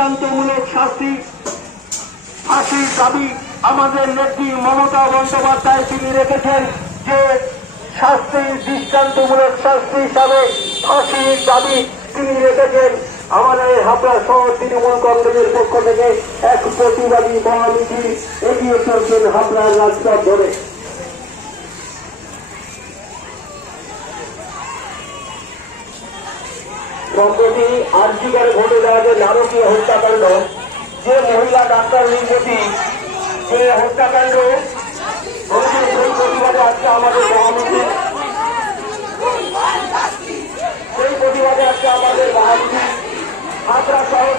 দৃষ্টান্তমূলক শাস্তি ফাঁসির দাবি আমাদের নেত্রী মমতা বন্দ্যোপাধ্যায় তিনি রেখেছেন যে শাস্তির দৃষ্টান্তমূলক শাস্তি হিসাবে ফাঁসির দাবি তিনি রেখেছেন। আমাদের হাবড়া শহর তৃণমূল কংগ্রেসের পক্ষ থেকে এক প্রতিবাদী মহামিছিল এগিয়ে চলছেন হাবড়ার রাস্তা ধরে। সম্প্রতি আর্জিকার ঘটে যাওয়া যে নারকীয় হত্যাকাণ্ড, যে মহিলা ডাক্তার নির্গতি যে হত্যাকাণ্ড, সেই প্রতিবাদে আজকে আমাদের মহামিছিল, সেই প্রতিবাদে আজকে আমাদের মহামিছিল হাবড়া শহর